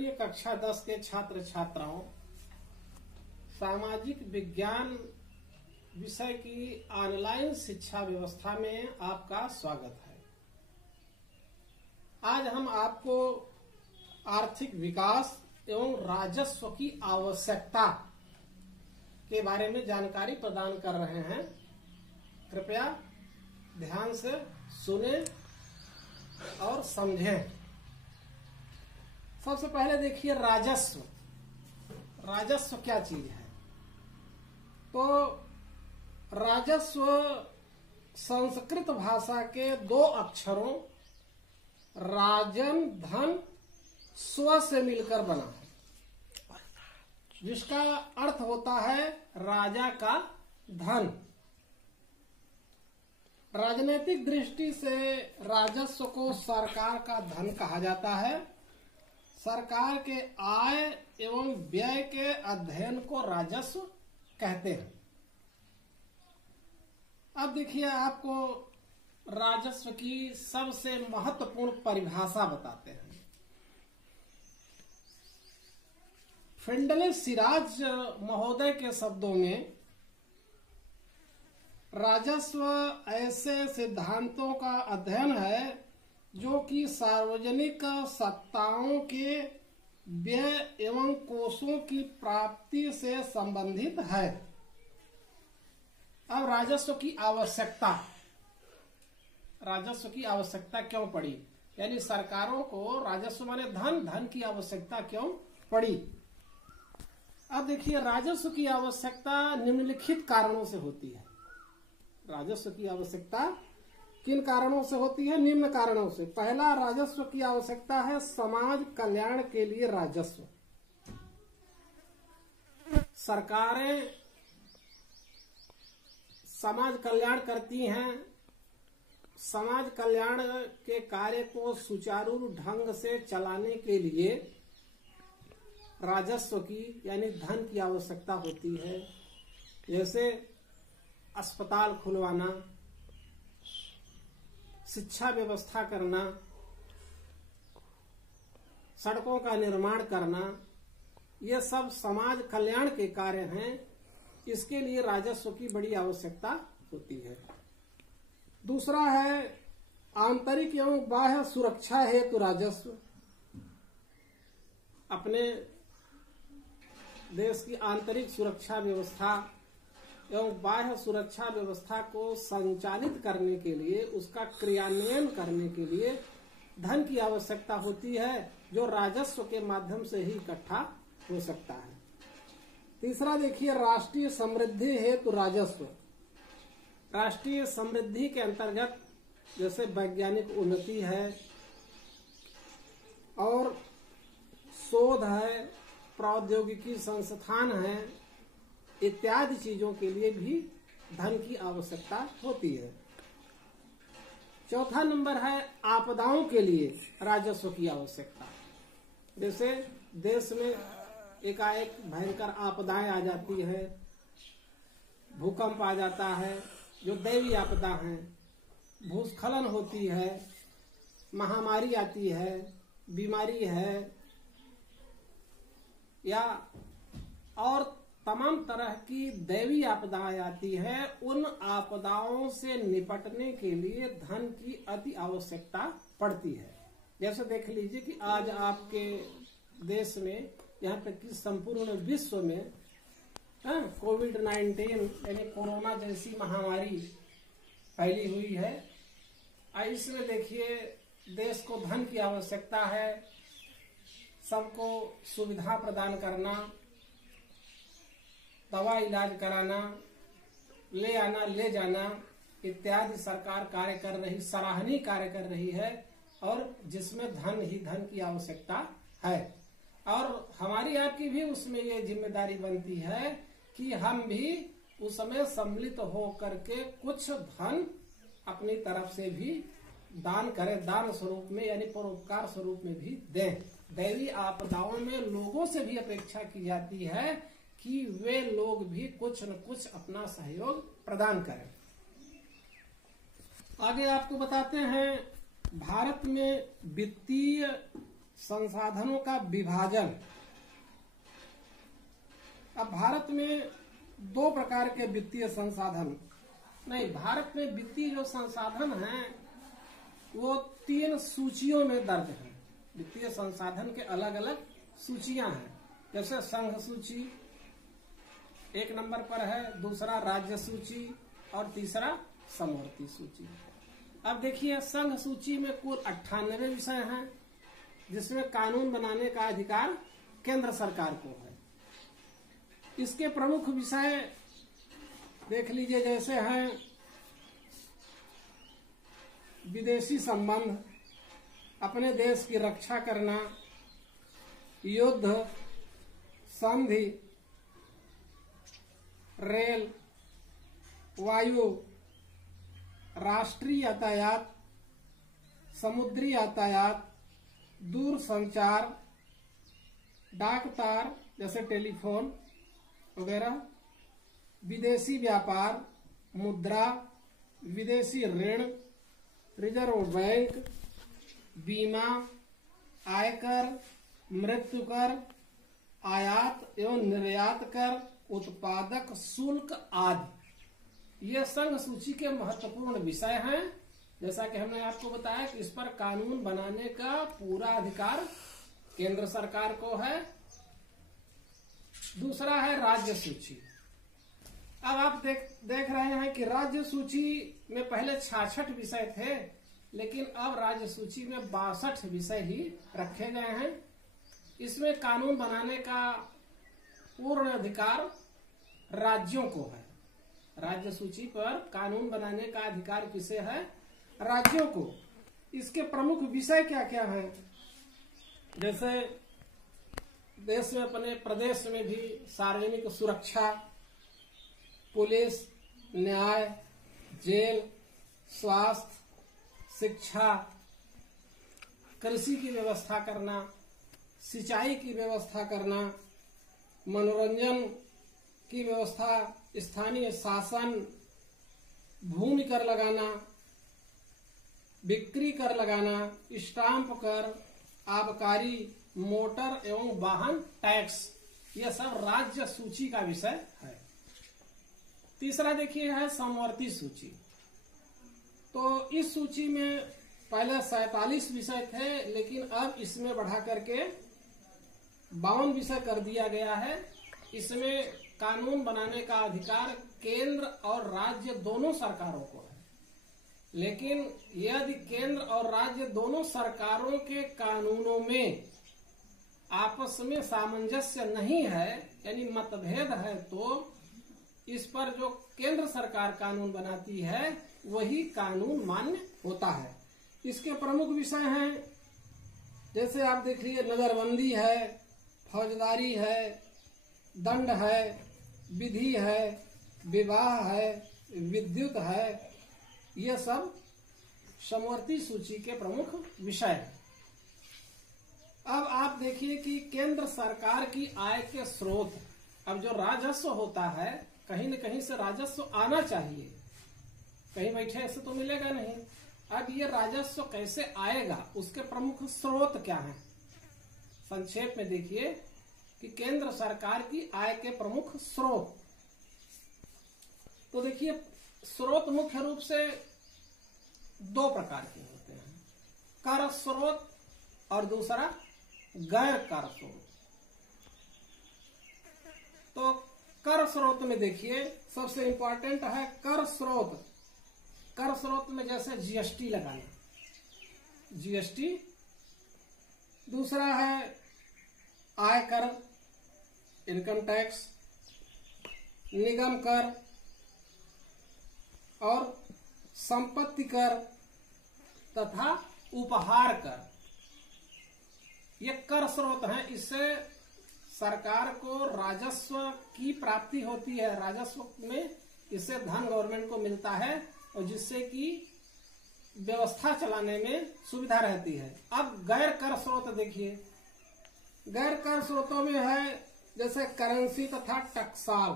प्रिय कक्षा 10 के छात्र छात्राओं, सामाजिक विज्ञान विषय की ऑनलाइन शिक्षा व्यवस्था में आपका स्वागत है। आज हम आपको आर्थिक विकास एवं राजस्व की आवश्यकता के बारे में जानकारी प्रदान कर रहे हैं। कृपया ध्यान से सुने और समझें। सबसे पहले देखिए राजस्व। राजस्व क्या चीज है? तो राजस्व संस्कृत भाषा के दो अक्षरों राजन धन स्व से मिलकर बना है, जिसका अर्थ होता है राजा का धन। राजनीतिक दृष्टि से राजस्व को सरकार का धन कहा जाता है। सरकार के आय एवं व्यय के अध्ययन को राजस्व कहते हैं। अब देखिए, आपको राजस्व की सबसे महत्वपूर्ण परिभाषा बताते हैं। फिंडले सिराज महोदय के शब्दों में राजस्व ऐसे सिद्धांतों का अध्ययन है जो कि सार्वजनिक सत्ताओं के व्यय एवं कोषों की प्राप्ति से संबंधित है। अब राजस्व की आवश्यकता, राजस्व की आवश्यकता क्यों पड़ी, यानी सरकारों को राजस्व माने धन की आवश्यकता क्यों पड़ी? अब देखिए, राजस्व की आवश्यकता निम्नलिखित कारणों से होती है। राजस्व की आवश्यकता किन कारणों से होती है? निम्न कारणों से। पहला, राजस्व की आवश्यकता है समाज कल्याण के लिए राजस्व। सरकारें समाज कल्याण करती हैं। समाज कल्याण के कार्य को सुचारू ढंग से चलाने के लिए राजस्व की यानी धन की आवश्यकता होती है। जैसे अस्पताल खुलवाना, शिक्षा व्यवस्था करना, सड़कों का निर्माण करना, ये सब समाज कल्याण के कार्य हैं। इसके लिए राजस्व की बड़ी आवश्यकता होती है। दूसरा है आंतरिक एवं बाह्य सुरक्षा हेतु राजस्व। अपने देश की आंतरिक सुरक्षा व्यवस्था एवं बाह्य सुरक्षा व्यवस्था को संचालित करने के लिए, उसका क्रियान्वयन करने के लिए धन की आवश्यकता होती है, जो राजस्व के माध्यम से ही इकट्ठा हो सकता है। तीसरा देखिए, राष्ट्रीय समृद्धि हेतु राजस्व। राष्ट्रीय समृद्धि के अंतर्गत जैसे वैज्ञानिक उन्नति है और शोध है, प्रौद्योगिकी संस्थान है, इत्यादि चीजों के लिए भी धन की आवश्यकता होती है। चौथा नंबर है आपदाओं के लिए राजस्व की आवश्यकता। जैसे देश में एकाएक भयंकर आपदाएं आ जाती है, भूकंप आ जाता है, जो दैवीय आपदा है, भूस्खलन होती है, महामारी आती है, बीमारी है, या और तमाम तरह की दैवीय आपदाएं आती है। उन आपदाओं से निपटने के लिए धन की अति आवश्यकता पड़ती है। जैसे देख लीजिए कि आज आपके देश में, यहाँ तक कि संपूर्ण विश्व में कोविड-19 यानी कोरोना जैसी महामारी फैली हुई है। इसमें देखिए, देश को धन की आवश्यकता है। सबको सुविधा प्रदान करना, दवा इलाज कराना, ले आना ले जाना इत्यादि सरकार कार्य कर रही, सराहनीय कार्य कर रही है, और जिसमें धन ही धन की आवश्यकता है। और हमारी आपकी भी उसमें ये जिम्मेदारी बनती है कि हम भी उसमें सम्मिलित हो करके कुछ धन अपनी तरफ से भी दान करें, दान स्वरूप में यानी परोपकार स्वरूप में भी दें। दैवीय आपदाओं में लोगों से भी अपेक्षा की जाती है कि वे लोग भी कुछ न कुछ अपना सहयोग प्रदान करें। आगे आपको बताते हैं, भारत में वित्तीय संसाधनों का विभाजन। अब भारत में दो प्रकार के वित्तीय संसाधन नहीं, भारत में वित्तीय जो संसाधन हैं वो 3 सूचियों में दर्ज हैं। वित्तीय संसाधन के अलग अलग सूचियां हैं, जैसे संघ सूची 1 नंबर पर है, दूसरा राज्य सूची और तीसरा समवर्ती सूची। अब देखिए, संघ सूची में कुल 98 विषय हैं, जिसमें कानून बनाने का अधिकार केंद्र सरकार को है। इसके प्रमुख विषय देख लीजिए, जैसे हैं विदेशी संबंध, अपने देश की रक्षा करना, युद्ध, संधि, रेल, वायु, राष्ट्रीय यातायात, समुद्री यातायात, दूर संचार, डाक तार जैसे टेलीफोन वगैरह, विदेशी व्यापार, मुद्रा, विदेशी ऋण, रिजर्व बैंक, बीमा, आयकर, मृत्यु कर, आयात एवं निर्यात कर, उत्पादक शुल्क आदि। ये संघ सूची के महत्वपूर्ण विषय हैं। जैसा कि हमने आपको बताया कि इस पर कानून बनाने का पूरा अधिकार केंद्र सरकार को है। दूसरा है राज्य सूची। अब आप देख रहे हैं कि राज्य सूची में पहले 66 विषय थे, लेकिन अब राज्य सूची में 62 विषय ही रखे गए हैं। इसमें कानून बनाने का पूर्ण अधिकार राज्यों को है। राज्य सूची पर कानून बनाने का अधिकार किसे है? राज्यों को। इसके प्रमुख विषय क्या क्या हैं? जैसे देश में, अपने प्रदेश में भी सार्वजनिक सुरक्षा, पुलिस, न्याय, जेल, स्वास्थ्य, शिक्षा, कृषि की व्यवस्था करना, सिंचाई की व्यवस्था करना, मनोरंजन की व्यवस्था, स्थानीय शासन, भूमि कर लगाना, बिक्री कर लगाना, स्टाम्प कर, आबकारी, मोटर एवं वाहन टैक्स, यह सब राज्य सूची का विषय है। तीसरा देखिए है समवर्ती सूची। तो इस सूची में पहले 47 विषय थे, लेकिन अब इसमें बढ़ा करके 52 विषय कर दिया गया है। इसमें कानून बनाने का अधिकार केंद्र और राज्य दोनों सरकारों को है, लेकिन यदि केंद्र और राज्य दोनों सरकारों के कानूनों में आपस में सामंजस्य नहीं है, यानी मतभेद है, तो इस पर जो केंद्र सरकार कानून बनाती है वही कानून मान्य होता है। इसके प्रमुख विषय हैं, जैसे आप देख लीजिए, नजरबंदी है, फौजदारी है, दंड है, विधि है, विवाह है, विद्युत है, ये सब समवर्ती सूची के प्रमुख विषय हैं। अब आप देखिए कि केंद्र सरकार की आय के स्रोत, अब जो राजस्व होता है, कहीं न कहीं से राजस्व आना चाहिए, कहीं बैठे ऐसे तो मिलेगा नहीं। अब ये राजस्व कैसे आएगा, उसके प्रमुख स्रोत क्या हैं? संक्षेप में देखिए कि केंद्र सरकार की आय के प्रमुख स्रोत, तो देखिए स्रोत मुख्य रूप से 2 प्रकार के होते हैं, कर स्रोत और दूसरा गैर कर स्रोत। तो कर स्रोत में देखिए सबसे इंपॉर्टेंट है कर स्रोत। कर स्रोत में जैसे जीएसटी लगाना, जीएसटी। दूसरा है आयकर, इनकम टैक्स, निगम कर और संपत्ति कर तथा उपहार कर, ये कर स्रोत हैं। इससे सरकार को राजस्व की प्राप्ति होती है, राजस्व में इससे धन गवर्नमेंट को मिलता है और जिससे कि व्यवस्था चलाने में सुविधा रहती है। अब गैर कर स्रोत देखिए, गैर कर स्रोतों में है जैसे करेंसी तथा टकसाल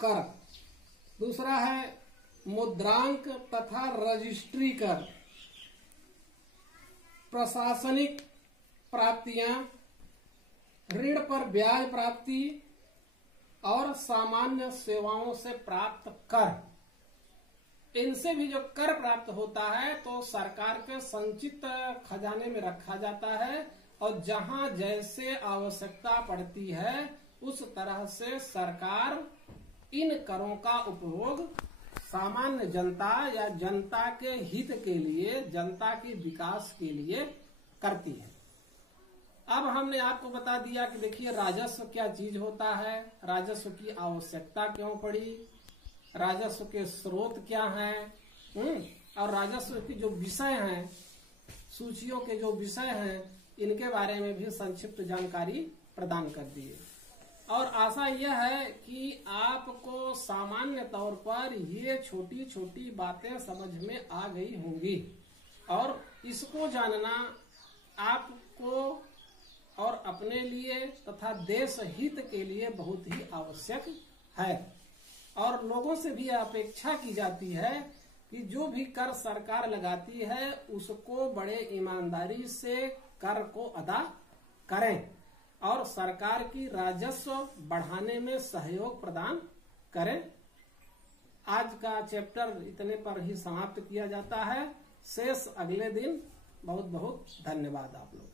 कर, दूसरा है मुद्रांक तथा रजिस्ट्री कर, प्रशासनिक प्राप्तियां, ऋण पर ब्याज प्राप्ति और सामान्य सेवाओं से प्राप्त कर, इनसे भी जो कर प्राप्त होता है तो सरकार के संचित खजाने में रखा जाता है और जहां जैसे आवश्यकता पड़ती है उस तरह से सरकार इन करों का उपयोग सामान्य जनता या जनता के हित के लिए, जनता के विकास के लिए करती है। अब हमने आपको बता दिया कि देखिए राजस्व क्या चीज होता है, राजस्व की आवश्यकता क्यों पड़ी, राजस्व के स्रोत क्या हैं, और राजस्व की जो विषय हैं, सूचियों के जो विषय हैं, इनके बारे में भी संक्षिप्त जानकारी प्रदान कर दी है। और आशा यह है कि आपको सामान्य तौर पर ये छोटी छोटी बातें समझ में आ गई होंगी और इसको जानना आपको और अपने लिए तथा देश हित के लिए बहुत ही आवश्यक है। और लोगों से भी अपेक्षा की जाती है कि जो भी कर सरकार लगाती है उसको बड़े ईमानदारी से कर को अदा करें और सरकार की राजस्व बढ़ाने में सहयोग प्रदान करें। आज का चैप्टर इतने पर ही समाप्त किया जाता है। शेष अगले दिन। बहुत बहुत धन्यवाद आप लोग।